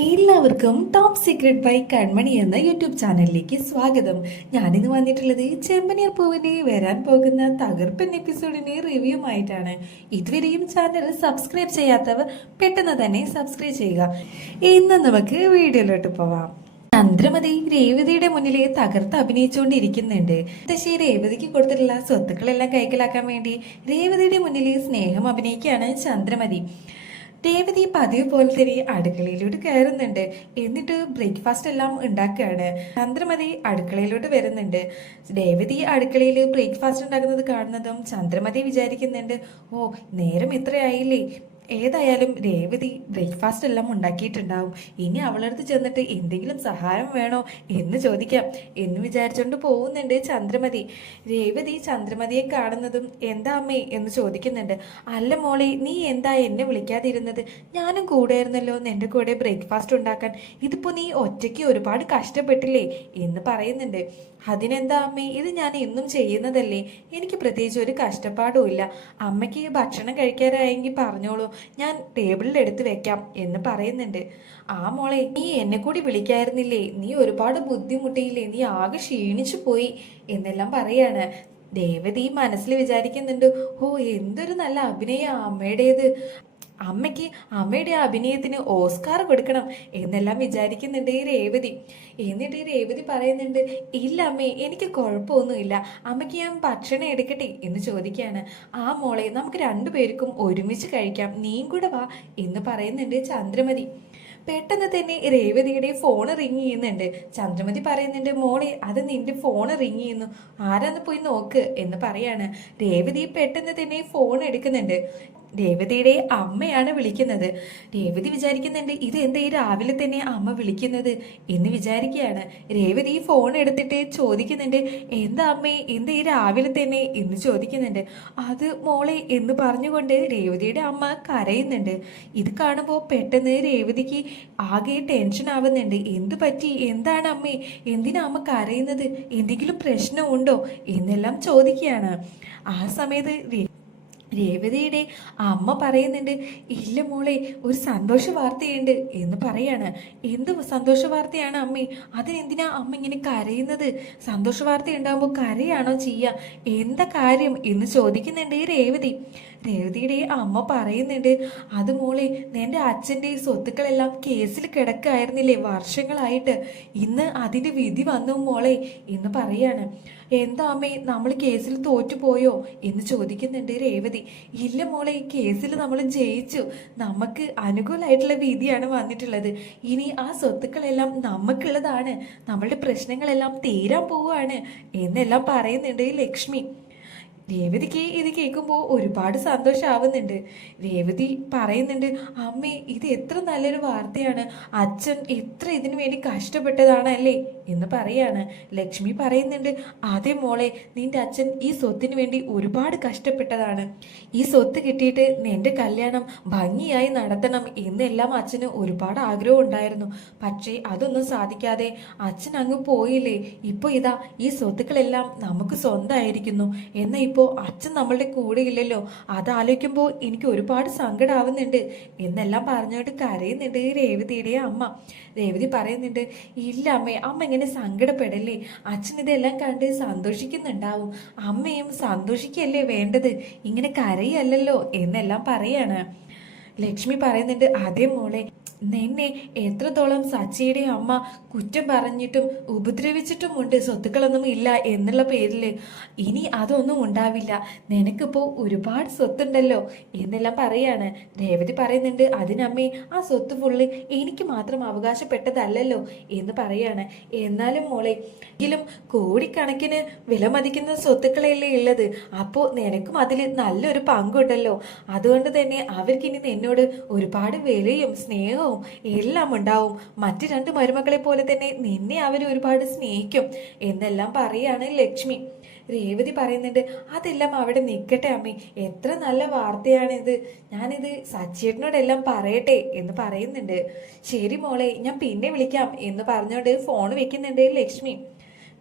എല്ലാവർക്കും top secret by കൺമണി എന്ന YouTube ചാനലിലേക്ക് സ്വാഗതം. ഞാനിന്ന് വന്നിട്ടുള്ളത് ചെമ്പനീർ പൂവിനെ വരാൻ പോകുന്ന തകർപ്പൻ എപ്പിസോഡിനെ റിവ്യൂ ആയിട്ടാണ്. ഇതുവരെയും ചാനൽ സബ്സ്ക്രൈബ് ചെയ്യാത്തവർ പെട്ടെന്ന് തന്നെ സബ്സ്ക്രൈബ് ചെയ്യുക. ഇന്ന് നമുക്ക് വീഡിയോയിലോട്ട് പോവാം. ചന്ദ്രമതി രേവതിയുടെ മുന്നിലെ തകർത്ത് അഭിനയിച്ചുകൊണ്ടിരിക്കുന്നുണ്ട്. ശശി രേവതിക്ക് കൊടുത്തിട്ടുള്ള സ്വത്തുക്കളെല്ലാം കൈക്കലാക്കാൻ വേണ്ടി രേവതിയുടെ മുന്നിലെ സ്നേഹം അഭിനയിക്കുകയാണ് ചന്ദ്രമതി. രേവതി പതിവ് പോലെ തന്നെ അടുക്കളയിലോട്ട് കയറുന്നുണ്ട്. എന്നിട്ട് ബ്രേക്ക്ഫാസ്റ്റ് എല്ലാം ഉണ്ടാക്കുകയാണ് ചന്ദ്രമതി അടുക്കളയിലോട്ട് വരുന്നുണ്ട്. രേവതി അടുക്കളയിൽ ബ്രേക്ക്ഫാസ്റ്റ് ഉണ്ടാക്കുന്നത് കാണുന്നതും ചന്ദ്രമതി വിചാരിക്കുന്നുണ്ട് ഓ നേരം ഇത്രയായില്ലേ? ഏതായാലും രേവതി ബ്രേക്ക്ഫാസ്റ്റ് എല്ലാം ഉണ്ടാക്കിയിട്ടുണ്ടാവും. ഇനി അവളടുത്ത് ചെന്നിട്ട് എന്തെങ്കിലും സഹായം വേണോ എന്ന് ചോദിക്കാം. എന്ന് വിചാരിച്ചുകൊണ്ട് പോകുന്നുണ്ട് ചന്ദ്രമതി. രേവതി ചന്ദ്രമതിയെ കാണുന്നതും എന്താ അമ്മേ എന്ന് ചോദിക്കുന്നുണ്ട്. അല്ല മോളെ നീ എന്താ എന്നെ വിളിക്കാതിരുന്നത്? ഞാനും കൂടെയായിരുന്നല്ലോ എന്റെ കൂടെ ബ്രേക്ക്ഫാസ്റ്റ് ഉണ്ടാക്കാൻ. ഇതിപ്പോൾ നീ ഒറ്റയ്ക്ക് ഒരുപാട് കഷ്ടപ്പെട്ടില്ലേ എന്ന് പറയുന്നുണ്ട്. അതിനെന്താ അമ്മേ ഇത് ഞാൻ എന്നും ചെയ്യുന്നതല്ലേ? എനിക്ക് പ്രത്യേകിച്ച് ഒരു കഷ്ടപ്പാടും ഇല്ല. അമ്മയ്ക്ക് ഭക്ഷണം കഴിക്കാറായെങ്കിൽ പറഞ്ഞോളൂ. ഞാൻ ടേബിളിൽ എടുത്ത് വെക്കാം എന്ന് പറയുന്നുണ്ട്. ആ മോളെ നീ എന്നെ കൂടി വിളിക്കായിരുന്നില്ലേ? നീ ഒരുപാട് ബുദ്ധിമുട്ടിയില്ലേ? നീ ആകെ ക്ഷീണിച്ചു പോയി എന്നെല്ലാം പറയാണ്. ദേവതി മനസ്സിൽ വിചാരിക്കുന്നുണ്ട് ഓ എന്തൊരു നല്ല അഭിനയ അമ്മയുടേത്. അമ്മയ്ക്ക് അമ്മയുടെ അഭിനയത്തിന് ഓസ്കാർ കൊടുക്കണം എന്നെല്ലാം വിചാരിക്കുന്നുണ്ട് ഈ രേവതി. എന്നിട്ട് ഈ രേവതി പറയുന്നുണ്ട് ഇല്ല അമ്മേ എനിക്ക് കുഴപ്പമൊന്നുമില്ല. അമ്മയ്ക്ക് ഞാൻ ഭക്ഷണം എടുക്കട്ടെ? എന്ന് ചോദിക്കുകയാണ്. ആ മോളെ നമുക്ക് രണ്ടുപേർക്കും ഒരുമിച്ച് കഴിക്കാം. നീയും കൂടെ വാ എന്ന് പറയുന്നുണ്ട് ചന്ദ്രമതി. പെട്ടെന്ന് തന്നെ രേവതിയുടെ ഫോൺ റിങ് ചെയ്യുന്നുണ്ട്. ചന്ദ്രമതി പറയുന്നുണ്ട് മോളെ അത് നിന്റെ ഫോൺ റിങ് ചെയ്യുന്നു. ആരാന്ന് പോയി നോക്ക് എന്ന് പറയാണ്. രേവതി പെട്ടെന്ന് തന്നെ ഫോൺ എടുക്കുന്നുണ്ട്. രേവതിയുടെ അമ്മയാണ് വിളിക്കുന്നത്. രേവതി വിചാരിക്കുന്നുണ്ട് ഇത് എന്താ ഈ രാവിലെ തന്നെ അമ്മ വിളിക്കുന്നത്? എന്ന് വിചാരിക്കുകയാണ്. രേവതി ഫോൺ എടുത്തിട്ട് ചോദിക്കുന്നുണ്ട് എന്താ അമ്മേ എന്താ ഈ രാവിലെ തന്നെ? എന്ന് ചോദിക്കുന്നുണ്ട്. അത് മോളെ എന്ന് പറഞ്ഞുകൊണ്ട് രേവതിയുടെ അമ്മ കരയുന്നുണ്ട്. ഇത് കാണുമ്പോൾ പെട്ടെന്ന് രേവതിക്ക് ആകെ ടെൻഷൻ ആവുന്നുണ്ട്. എന്ത് പറ്റി? എന്താണ് അമ്മേ? എന്തിനാ അമ്മ കരയുന്നത്? എന്തെങ്കിലും പ്രശ്നമുണ്ടോ? എന്നെല്ലാം ചോദിക്കുകയാണ്. ആ സമയത്ത് രേവതിയുടെ അമ്മ പറയുന്നുണ്ട് ഇല്ല മോളെ ഒരു സന്തോഷ വാർത്തയുണ്ട് എന്ന് പറയാണ്. എന്ത് സന്തോഷ വാർത്തയാണ് അമ്മേ? അതിനെന്തിനാ അമ്മ ഇങ്ങനെ കരയുന്നത്? സന്തോഷ വാർത്ത ഉണ്ടാകുമ്പോൾ കരയാണോ ചെയ്യുക എന്താ കാര്യം എന്ന് ചോദിക്കുന്നുണ്ട് ഈ രേവതി. രേവതിയുടെ അമ്മ പറയുന്നുണ്ട് അത് മോളെ നിന്റെ അച്ഛന്റെ സ്വത്തുക്കളെല്ലാം കേസിൽ കിടക്കായിരുന്നില്ലേ വർഷങ്ങളായിട്ട്. ഇന്ന് അതിന്റെ വിധി വന്നു മോളെ എന്ന് പറയാണ്. എന്താ അമ്മേ നമ്മൾ കേസിൽ തോറ്റുപോയോ? എന്ന് ചോദിക്കുന്നുണ്ട് രേവതി. ഇല്ല മോളെ ഈ കേസിൽ നമ്മൾ ജയിച്ചു. നമുക്ക് അനുകൂലമായിട്ടുള്ള വിധിയാണ് വന്നിട്ടുള്ളത്. ഇനി ആ സ്വത്തുക്കളെല്ലാം നമുക്കുള്ളതാണ് നമ്മളുടെ പ്രശ്നങ്ങളെല്ലാം തീരാൻ പോവുകയാണ് എന്നെല്ലാം പറയുന്നുണ്ട് ലക്ഷ്മി. രേവതിക്ക് ഇത് കേൾക്കുമ്പോൾ ഒരുപാട് സന്തോഷമാവുന്നുണ്ട് രേവതി പറയുന്നുണ്ട് അമ്മേ ഇത് എത്ര നല്ലൊരു വാർത്തയാണ്. അച്ഛൻ എത്ര ഇതിനു വേണ്ടി കഷ്ടപ്പെട്ടതാണ് അല്ലേ എന്ന് പറയാണ്. ലക്ഷ്മി പറയുന്നുണ്ട് അതെ മോളെ നിന്റെ അച്ഛൻ ഈ സ്വത്തിന് വേണ്ടി ഒരുപാട് കഷ്ടപ്പെട്ടതാണ്. ഈ സ്വത്ത് കിട്ടിയിട്ട് നിന്റെ കല്യാണം ഭംഗിയായി നടത്തണം എന്നെല്ലാം അച്ഛന് ഒരുപാട് ആഗ്രഹം ഉണ്ടായിരുന്നു. പക്ഷേ അതൊന്നും സാധിക്കാതെ അച്ഛൻ അങ്ങ് പോയില്ലേ? ഇപ്പോൾ ഇതാ ഈ സ്വത്തുക്കളെല്ലാം നമുക്ക് സ്വന്തമായിരിക്കുന്നു. എന്നാൽ ഇപ്പോൾ അച്ഛൻ നമ്മളുടെ കൂടെ ഇല്ലല്ലോ. അത് ആലോചിക്കുമ്പോൾ എനിക്ക് ഒരുപാട് സങ്കടമാവുന്നുണ്ട് എന്നെല്ലാം പറഞ്ഞുകൊണ്ട് കരയുന്നുണ്ട് രേവതിയുടെ അമ്മ. രേവതി പറയുന്നുണ്ട് ഇല്ല അമ്മേ അമ്മ ഇങ്ങനെ സങ്കടപ്പെടല്ലേ? അച്ഛൻ ഇതെല്ലാം കണ്ട് സന്തോഷിക്കുന്നുണ്ടാവും. അമ്മയും സന്തോഷിക്കല്ലേ വേണ്ടത്? ഇങ്ങനെ കരയല്ലല്ലോ എന്നെല്ലാം പറയാണ്. ലക്ഷ്മി പറയുന്നുണ്ട് അതേ മോളെ നിന്നെ എത്രത്തോളം സച്ചിയുടെ അമ്മ കുറ്റം പറഞ്ഞിട്ടും ഉപദ്രവിച്ചിട്ടുമുണ്ട് സ്വത്തുക്കളൊന്നും ഇല്ല എന്നുള്ള പേരിൽ ഇനി അതൊന്നും ഉണ്ടാവില്ല. നിനക്കിപ്പോൾ ഒരുപാട് സ്വത്തുണ്ടല്ലോ എന്നെല്ലാം പറയാണ്. രേവതി പറയുന്നുണ്ട് അതിനമ്മേ ആ സ്വത്ത് ഫുള്ള് എനിക്ക് മാത്രം അവകാശപ്പെട്ടതല്ലല്ലോ എന്ന് പറയാണ്. എന്നാലും മോളെ എങ്കിലും കോടിക്കണക്കിന് വിലമതിക്കുന്ന സ്വത്തുക്കളല്ലേ ഉള്ളത്. അപ്പോൾ നിനക്കും അതിൽ നല്ലൊരു പങ്കുണ്ടല്ലോ. അതുകൊണ്ട് തന്നെ അവർക്കിനി നിന്നോട് ഒരുപാട് വിലയും സ്നേഹവും എല്ലാം ഉണ്ടാവും. മറ്റു രണ്ട് മരുമക്കളെ പോലെ തന്നെ നിന്നെ അവർ ഒരുപാട് സ്നേഹിക്കും. എന്നെല്ലാം പറയാണ് ലക്ഷ്മി. രേവതി പറയുന്നുണ്ട് അതെല്ലാം അവിടെ നിൽക്കട്ടെ അമ്മേ. എത്ര നല്ല വാർത്തയാണിത്. ഞാനിത് സച്ചേട്ടനോടെല്ലാം പറയട്ടെ എന്ന് പറയുന്നുണ്ട്. ശരി മോളെ ഞാൻ പിന്നെ വിളിക്കാം എന്ന് പറഞ്ഞുകൊണ്ട് ഫോൺ വെക്കുന്നുണ്ട് ലക്ഷ്മി.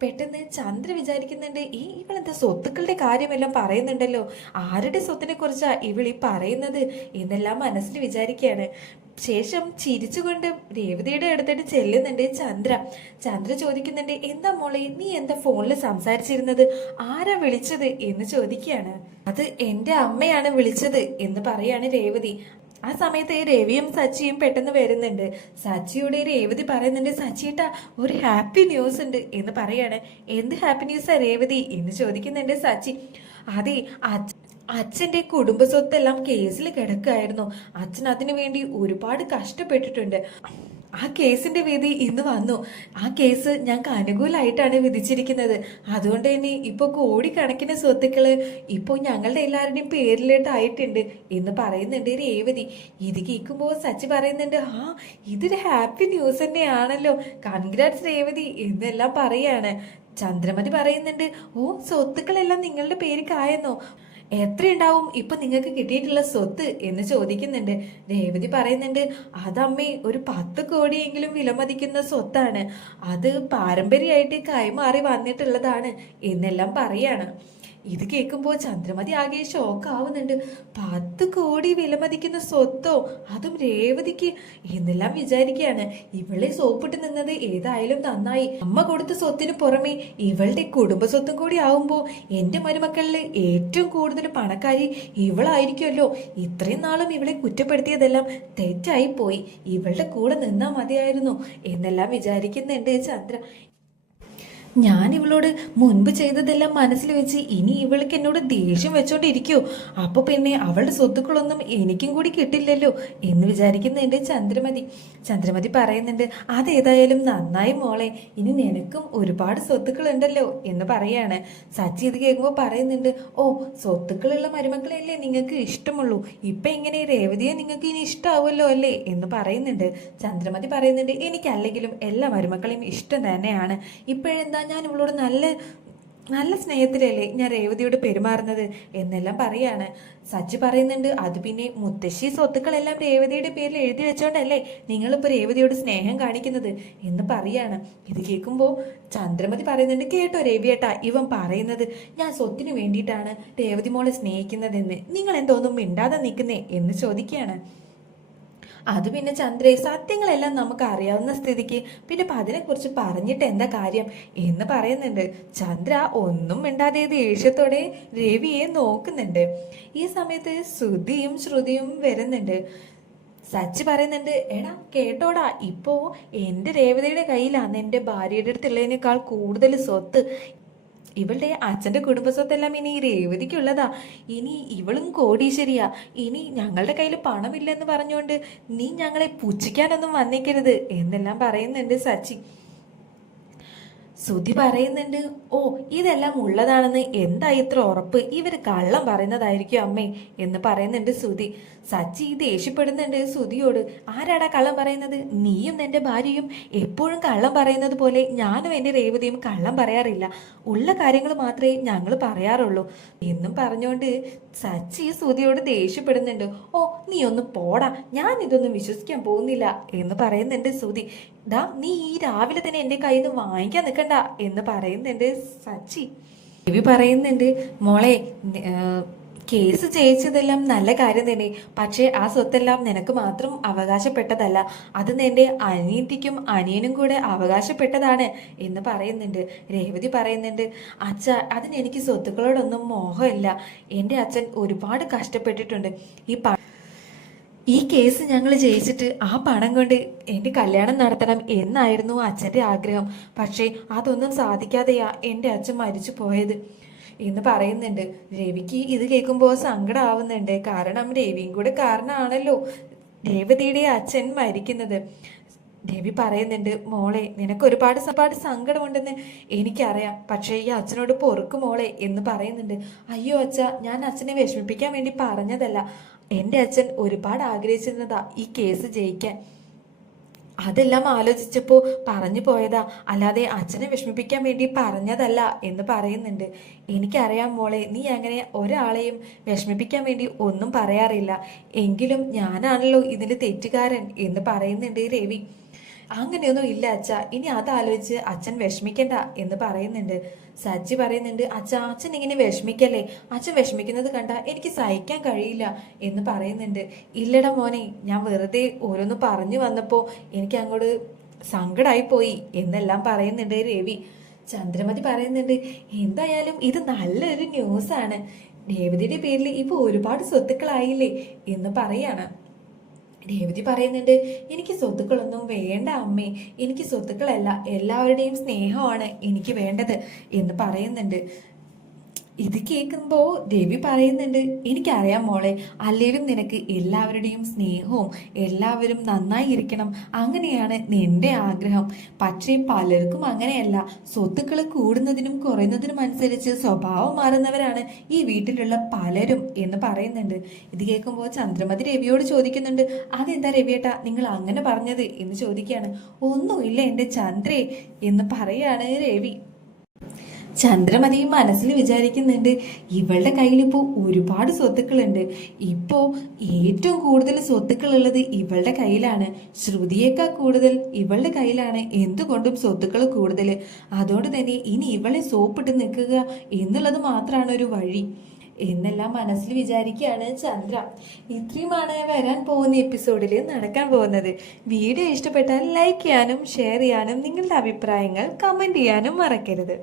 പെട്ടെന്ന് ചന്ദ്ര വിചാരിക്കുന്നുണ്ട് ഈ ഇവളെന്താ സ്വത്തുക്കളുടെ കാര്യമെല്ലാം പറയുന്നുണ്ടല്ലോ? ആരുടെ സ്വത്തിനെ കുറിച്ചാ ഇവളി പറയുന്നത്? എന്നെല്ലാം മനസ്സിൽ വിചാരിക്കുകയാണ് ശേഷം ചിരിച്ചുകൊണ്ട് രേവതിയുടെ അടുത്തിട്ട് ചെല്ലുന്നുണ്ട് ചന്ദ്ര. ചന്ദ്ര ചോദിക്കുന്നുണ്ട് എന്താ മോളെ നീ എന്താ ഫോണിൽ സംസാരിച്ചിരുന്നത്? ആരാ വിളിച്ചത്? എന്ന് ചോദിക്കുകയാണ്. അത് എന്റെ അമ്മയാണ് വിളിച്ചത് എന്ന് പറയാണ് രേവതി. ആ സമയത്ത് ഈ രവിയും സച്ചിയും പെട്ടെന്ന് വരുന്നുണ്ട്. സച്ചിയുടെ രേവതി പറയുന്നുണ്ട് സച്ചിയേട്ടാ ഒരു ഹാപ്പി ന്യൂസ് ഉണ്ട് എന്ന് പറയാണ്. എന്ത് ഹാപ്പി ന്യൂസാ രേവതി? എന്ന് ചോദിക്കുന്നുണ്ട് സച്ചി. അതെ അച്ഛ അച്ഛന്റെ കുടുംബ സ്വത്തെല്ലാം കേസിൽ കിടക്കായിരുന്നു അച്ഛൻ അതിനു വേണ്ടി ഒരുപാട് കഷ്ടപ്പെട്ടിട്ടുണ്ട്. ആ കേസിന്റെ വിധി ഇന്ന് വന്നു. ആ കേസ് ഞങ്ങൾക്ക് അനുകൂലമായിട്ടാണ് വിധിച്ചിരിക്കുന്നത്. അതുകൊണ്ട് തന്നെ ഇപ്പൊ കോടിക്കണക്കിന് സ്വത്തുക്കൾ ഇപ്പൊ ഞങ്ങളുടെ എല്ലാവരുടെയും പേരിലോട്ടായിട്ടുണ്ട് എന്ന് പറയുന്നുണ്ട് രേവതി. ഇത് കേൾക്കുമ്പോൾ സച്ചി പറയുന്നുണ്ട് ആ ഇതൊരു ഹാപ്പി ന്യൂസ് തന്നെയാണല്ലോ. കൺഗ്രാറ്റ്സ് രേവതി എന്നെല്ലാം പറയാണ്. ചന്ദ്രമതി പറയുന്നുണ്ട് ഓ സ്വത്തുക്കളെല്ലാം നിങ്ങളുടെ പേരിക്കായെന്നോ എത്രയുണ്ടാവും? ഇപ്പൊ നിങ്ങൾക്ക് കിട്ടിയിട്ടുള്ള സ്വത്ത് എന്ന് ചോദിക്കുന്നുണ്ട്. രേവതി പറയുന്നുണ്ട് അതമ്മേ ഒരു പത്ത് കോടിയെങ്കിലും വിലമതിക്കുന്ന സ്വത്താണ്. അത് പാരമ്പര്യമായിട്ട് കൈമാറി വന്നിട്ടുള്ളതാണ് എന്നെല്ലാം പറയാണ്. ഇത് കേൾക്കുമ്പോൾ ചന്ദ്രമതി ആകെ ഷോക്ക് ആവുന്നുണ്ട്. പത്ത് കോടി വിലമതിക്കുന്ന സ്വത്തോ? അതും രേവതിക്ക്. എന്നെല്ലാം വിചാരിക്കുകയാണ് ഇവളെ സോപ്പിട്ട് നിന്നത് ഏതായാലും നന്നായി. അമ്മ കൊടുത്ത സ്വത്തിന് പുറമെ ഇവളുടെ കുടുംബ സ്വത്തും കൂടി ആവുമ്പോൾ എന്റെ മരുമക്കളിൽ ഏറ്റവും കൂടുതൽ പണക്കാരി ഇവളായിരിക്കുമല്ലോ. ഇത്രയും നാളും ഇവളെ കുറ്റപ്പെടുത്തിയതെല്ലാം തെറ്റായി പോയി. ഇവളുടെ കൂടെ നിന്നാൽ മതിയായിരുന്നു. എന്നെല്ലാം വിചാരിക്കുന്നുണ്ട് ചന്ദ്ര. ഞാൻ ഇവളോട് മുൻപ് ചെയ്തതെല്ലാം മനസ്സിൽ വെച്ച് ഇനി ഇവൾക്ക് എന്നോട് ദേഷ്യം വെച്ചോണ്ടിരിക്കോ. അപ്പൊ പിന്നെ അവളുടെ സ്വത്തുക്കളൊന്നും എനിക്കും കൂടി കിട്ടില്ലല്ലോ എന്ന് വിചാരിക്കുന്ന വിചാരിക്കുന്നുണ്ട് ചന്ദ്രമതി. ചന്ദ്രമതി പറയുന്നുണ്ട് അതേതായാലും നന്നായി മോളെ ഇനി നിനക്കും ഒരുപാട് സ്വത്തുക്കൾ ഉണ്ടല്ലോ എന്ന് പറയാണ്. സച്ചി ഇത് കേൾക്കുമ്പോൾ പറയുന്നുണ്ട് ഓ സ്വത്തുക്കളുള്ള മരുമക്കളെയല്ലേ നിങ്ങൾക്ക് ഇഷ്ടമുള്ളൂ. ഇപ്പൊ ഇങ്ങനെ രേവതിയെ നിങ്ങൾക്ക് ഇനി ഇഷ്ടാവുമല്ലോ അല്ലേ? എന്ന് പറയുന്നുണ്ട്. ചന്ദ്രമതി പറയുന്നുണ്ട് എനിക്കല്ലെങ്കിലും എല്ലാ മരുമക്കളെയും ഇഷ്ടം തന്നെയാണ്. ഇപ്പോഴെന്താ ഞാൻ ഇവളോട് നല്ല നല്ല സ്നേഹത്തിലല്ലേ ഞാൻ രേവതിയോട് പെരുമാറുന്നത് എന്നെല്ലാം പറയാണ്. സജ്ജ് പറയുന്നുണ്ട് അത് പിന്നെ മുത്തശ്ശി സ്വത്തുക്കളെല്ലാം രേവതിയുടെ പേരിൽ എഴുതി വെച്ചോണ്ടല്ലേ നിങ്ങളിപ്പോൾ രേവതിയോട് സ്നേഹം കാണിക്കുന്നത്? എന്ന് പറയാണ്. ഇത് കേൾക്കുമ്പോൾ ചന്ദ്രമതി പറയുന്നുണ്ട് കേട്ടോ രവിയേട്ടാ ഇവൻ പറയുന്നത് ഞാൻ സ്വത്തിന് വേണ്ടിയിട്ടാണ് രേവതി മോളെ സ്നേഹിക്കുന്നതെന്ന്. നിങ്ങൾ എന്തോന്നും മിണ്ടാതെ നിൽക്കുന്നേ? എന്ന് ചോദിക്കുകയാണ്. അത് പിന്നെ ചന്ദ്രേ സത്യങ്ങളെല്ലാം നമുക്ക് അറിയാവുന്ന സ്ഥിതിക്ക്. പിന്നെ ഇപ്പം അതിനെക്കുറിച്ച് പറഞ്ഞിട്ട് എന്താ കാര്യം? എന്ന് പറയുന്നുണ്ട്. ചന്ദ്ര ഒന്നും മിണ്ടാതെ ദേഷ്യത്തോടെ രവിയെ നോക്കുന്നുണ്ട്. ഈ സമയത്ത് ശ്രുതിയും ശ്രുതിയും വരുന്നുണ്ട്. സച്ചി പറയുന്നുണ്ട് എടാ കേട്ടോടാ ഇപ്പോ എന്റെ രേവതയുടെ കയ്യിലാണ് എന്റെ ഭാര്യയുടെ അടുത്തുള്ളതിനേക്കാൾ കൂടുതൽ സ്വത്ത്. ഇവളുടെ അച്ഛന്റെ കുടുംബസ്വത്തെല്ലാം ഇനി രേവതിക്കുള്ളതാ. ഇനി ഇവളും കോടീശ്വരിയാ. ഇനി ഞങ്ങളുടെ കയ്യിൽ പണമില്ലെന്ന് പറഞ്ഞുകൊണ്ട് നീ ഞങ്ങളെ പുച്ഛിക്കാനൊന്നും വന്നേക്കരുത് എന്നെല്ലാം പറയുന്നുണ്ട് സച്ചി. സുധി പറയുന്നുണ്ട് ഓ ഇതെല്ലാം ഉള്ളതാണെന്ന് എന്താ ഇത്ര ഉറപ്പ്? ഇവർ കള്ളം പറയുന്നതായിരിക്കും അമ്മേ എന്ന് പറയുന്നുണ്ട് സുധി സച്ചി ദേഷ്യപ്പെടുന്നുണ്ട് സുധിയോട് ആരാടാ കള്ളം പറയുന്നത്? നീയും നിന്റെ ഭാര്യയും എപ്പോഴും കള്ളം പറയുന്നത് പോലെ ഞാനും എന്റെ രേവതിയും കള്ളം പറയാറില്ല. ഉള്ള കാര്യങ്ങൾ മാത്രമേ ഞങ്ങൾ പറയാറുള്ളൂ. എന്നും പറഞ്ഞുകൊണ്ട് സച്ചി സുധിയോട് ദേഷ്യപ്പെടുന്നുണ്ട് ഓ നീ ഒന്ന് പോടാ ഞാൻ ഇതൊന്നും വിശ്വസിക്കാൻ പോകുന്നില്ല എന്ന് പറയുന്നുണ്ട് സുധി ദാ നീ ഈ രാവിലെ തന്നെ എന്റെ കയ്യിൽ നിന്ന് വാങ്ങിക്കാൻ എന്ന് പറയുന്നുണ്ട് സച്ചി. രവി പറയുന്നുണ്ട് മോളെ കേസ് ജയിച്ചതെല്ലാം നല്ല കാര്യം തന്നെ. പക്ഷേ ആ സ്വത്തെല്ലാം നിനക്ക് മാത്രം അവകാശപ്പെട്ടതല്ല. അത് നിന്റെ അനിയത്തിക്കും അനിയനും കൂടെ അവകാശപ്പെട്ടതാണ് എന്ന് പറയുന്നുണ്ട്. രേവതി പറയുന്നുണ്ട് അച്ഛ അതിന് എനിക്ക് സ്വത്തുക്കളോടൊന്നും മോഹമില്ല. എന്റെ അച്ഛൻ ഒരുപാട് കഷ്ടപ്പെട്ടിട്ടുണ്ട്. ഈ ഈ കേസ് ഞങ്ങൾ ജയിച്ചിട്ട് ആ പണം കൊണ്ട് എന്റെ കല്യാണം നടത്തണം എന്നായിരുന്നു അച്ഛന്റെ ആഗ്രഹം. പക്ഷേ അതൊന്നും സാധിക്കാതെയാ എന്റെ അച്ഛൻ മരിച്ചു പോയത്. എന്ന് പറയുന്നുണ്ട്. രവിക്ക് ഇത് കേൾക്കുമ്പോൾ സങ്കടമാവുന്നുണ്ട് കാരണം രവിയും കൂടെ കാരണമാണല്ലോ രേവതിയുടെ അച്ഛൻ മരിക്കുന്നത്. രവി പറയുന്നുണ്ട് മോളെ നിനക്ക് ഒരുപാട് ഒരുപാട് സങ്കടമുണ്ടെന്ന് എനിക്കറിയാം. പക്ഷേ ഈ അച്ഛനോട് പൊറുക്ക് മോളെ എന്ന് പറയുന്നുണ്ട്. അയ്യോ അച്ഛ ഞാൻ അച്ഛനെ വിഷമിപ്പിക്കാൻ വേണ്ടി പറഞ്ഞതല്ല. എന്റെ അച്ഛൻ ഒരുപാട് ആഗ്രഹിച്ചിരുന്നതാ ഈ കേസ് ജയിക്കാൻ. അതെല്ലാം ആലോചിച്ചപ്പോൾ പറഞ്ഞു പോയതാ. അല്ലാതെ അച്ഛനെ വിഷമിപ്പിക്കാൻ വേണ്ടി പറഞ്ഞതല്ല എന്ന് പറയുന്നുണ്ട്. എനിക്കറിയാം മോളെ നീ അങ്ങനെ ഒരാളെയും വിഷമിപ്പിക്കാൻ വേണ്ടി ഒന്നും പറയാറില്ല. എങ്കിലും ഞാനാണല്ലോ ഇതിൽ തെറ്റുകാരൻ എന്ന് പറയുന്നുണ്ട് രവി. അങ്ങനെയൊന്നും ഇല്ല അച്ഛ. ഇനി അതാലോചിച്ച് അച്ഛൻ വിഷമിക്കണ്ട എന്ന് പറയുന്നുണ്ട്. സജ്ജി പറയുന്നുണ്ട് അച്ഛ അച്ഛൻ ഇങ്ങനെ വിഷമിക്കല്ലേ? അച്ഛൻ വിഷമിക്കുന്നത് കണ്ട എനിക്ക് സഹിക്കാൻ കഴിയില്ല എന്ന് പറയുന്നുണ്ട്. ഇല്ലട മോനെ ഞാൻ വെറുതെ ഓരോന്ന് പറഞ്ഞു വന്നപ്പോൾ എനിക്ക് അങ്ങോട്ട് സങ്കടമായി പോയി എന്നെല്ലാം പറയുന്നുണ്ട് രവി. ചന്ദ്രമതി പറയുന്നുണ്ട് എന്തായാലും ഇത് നല്ലൊരു ന്യൂസാണ്. രേവതിയുടെ പേരിൽ ഇപ്പോൾ ഒരുപാട് സ്വത്തുക്കളായില്ലേ? എന്ന് പറയാണ്. രേവതി പറയുന്നുണ്ട് എനിക്ക് സ്വത്തുക്കളൊന്നും വേണ്ട അമ്മേ. എനിക്ക് സ്വത്തുക്കളല്ല എല്ലാവരുടെയും സ്നേഹമാണ് എനിക്ക് വേണ്ടത് എന്ന് പറയുന്നുണ്ട്. ഇത് കേൾക്കുമ്പോൾ ദേവി പറയുന്നുണ്ട് എനിക്കറിയാം മോളെ അല്ലേലും നിനക്ക് എല്ലാവരുടെയും സ്നേഹവും എല്ലാവരും നന്നായി ഇരിക്കണം. അങ്ങനെയാണ് നിന്റെ ആഗ്രഹം. പക്ഷേ പലർക്കും അങ്ങനെയല്ല. സ്വത്തുക്കൾ കൂടുന്നതിനും കുറയുന്നതിനും അനുസരിച്ച് സ്വഭാവം മാറുന്നവരാണ് ഈ വീട്ടിലുള്ള പലരും എന്ന് പറയുന്നുണ്ട്. ഇത് കേൾക്കുമ്പോൾ ചന്ദ്രമതി രവിയോട് ചോദിക്കുന്നുണ്ട് അതെന്താ രവിയേട്ടാ നിങ്ങൾ അങ്ങനെ പറഞ്ഞത്? എന്ന് ചോദിക്കുകയാണ്. ഒന്നുമില്ല എന്റെ ചന്ദ്രേ എന്ന് പറയാണ് രവി. ചന്ദ്രമതി മനസ്സിൽ വിചാരിക്കുന്നുണ്ട് ഇവളുടെ കയ്യിൽ ഇപ്പോൾ ഒരുപാട് സ്വത്തുക്കളുണ്ട്. ഇപ്പോൾ ഏറ്റവും കൂടുതൽ സ്വത്തുക്കളുള്ളത് ഇവളുടെ കയ്യിലാണ്. ശ്രുതിയേക്കാൾ കൂടുതൽ ഇവളുടെ കയ്യിലാണ്. എന്തുകൊണ്ടും സ്വത്തുക്കൾ കൂടുതൽ. അതുകൊണ്ട് തന്നെ ഇനി ഇവളെ സോപ്പിട്ട് നിൽക്കുക എന്നുള്ളത് മാത്രമാണ് ഒരു വഴി. എന്നെല്ലാം മനസ്സിൽ വിചാരിക്കുകയാണ് ചന്ദ്ര. ഇത്രയുമാണ് വരാൻ പോകുന്ന എപ്പിസോഡിൽ നടക്കാൻ പോകുന്നത്. വീഡിയോ ഇഷ്ടപ്പെട്ടാൽ ലൈക്ക് ചെയ്യാനും ഷെയർ ചെയ്യാനും നിങ്ങളുടെ അഭിപ്രായങ്ങൾ കമന്റ് ചെയ്യാനും മറക്കരുത്.